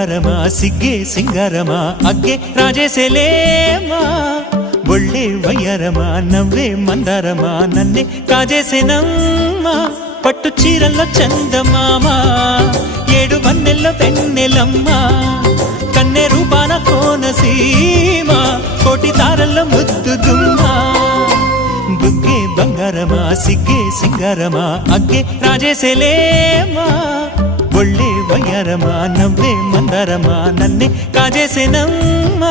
బంగారమా సిగ్గే సింగారమా అగ్గే రాజేసేలేమా ఒళ్ళే వయ్యారమా నవ్వే మందారమా నన్నే కాజేసేనమ్మా పట్టు చీరల్లో చందమామా ఏడు వన్నెల్లో వెన్నెలమ్మా కన్నె రూపాన కోనసీమ కోటి తారల్లో ముద్దుదుమ్మా బుగ్గే బంగారమా సిగ్గే సింగారమా అగ్గే రాజేసేలేమా ఒళ్ళే వయ్యారమా నవ్వే మందారమా నన్నే కాజేసేనమ్మా